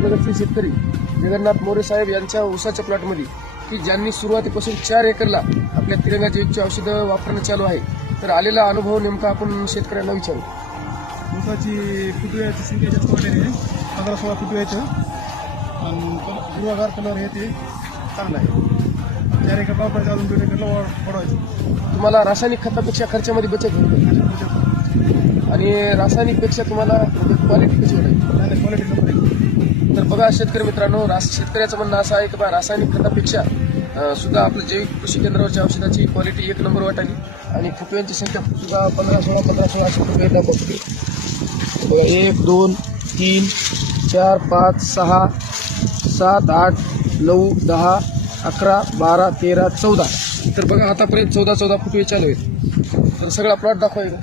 नगरचे शेतकरी जगन्नाथ मोरे साहेब यांच्या ऊसाच्या प्लॉटमध्ये की ज्यांनी सुरुवातीपासून 4 एकरला आपल्या तिरंगा जैविकची औषधं वापरणं चालू आहे. तर आलेला अनुभव नेमका आपण शेतकऱ्यांना विचारू. ऊसाची फुटव्याची संख्या जास्त वाढलेली आहे. 15-16 फुटवे आहेत आणि हिरवागार कलर हे ते चांगला आहे. 4 एकर वापरायचं, अजून 2 एकरला वाढवायचं. तुम्हाला रासायनिक खतापेक्षा खर्चामध्ये बचत होईल आणि रासायनिकपेक्षा तुम्हाला क्वालिटी कशी होईल. Quality number 1. तर बघा शेतकरी मित्रांनो, शेतकऱ्याचं म्हणणं असं आहे की बा रासायनिक खतापेक्षा सुद्धा आपलं जैविक कृषी केंद्रावरच्या औषधाची क्वालिटी 1 नंबर वाटाली आणि फुटव्यांची संख्या सुद्धा 15-16 अशी फुटवे येतात बघा. 1 2 3 4 5 6 7 8 9 10 11 12 13 14. तर बघा आतापर्यंत 14 फुटवे चालू आहेत. तर सगळा प्लॉट दाखवायचा.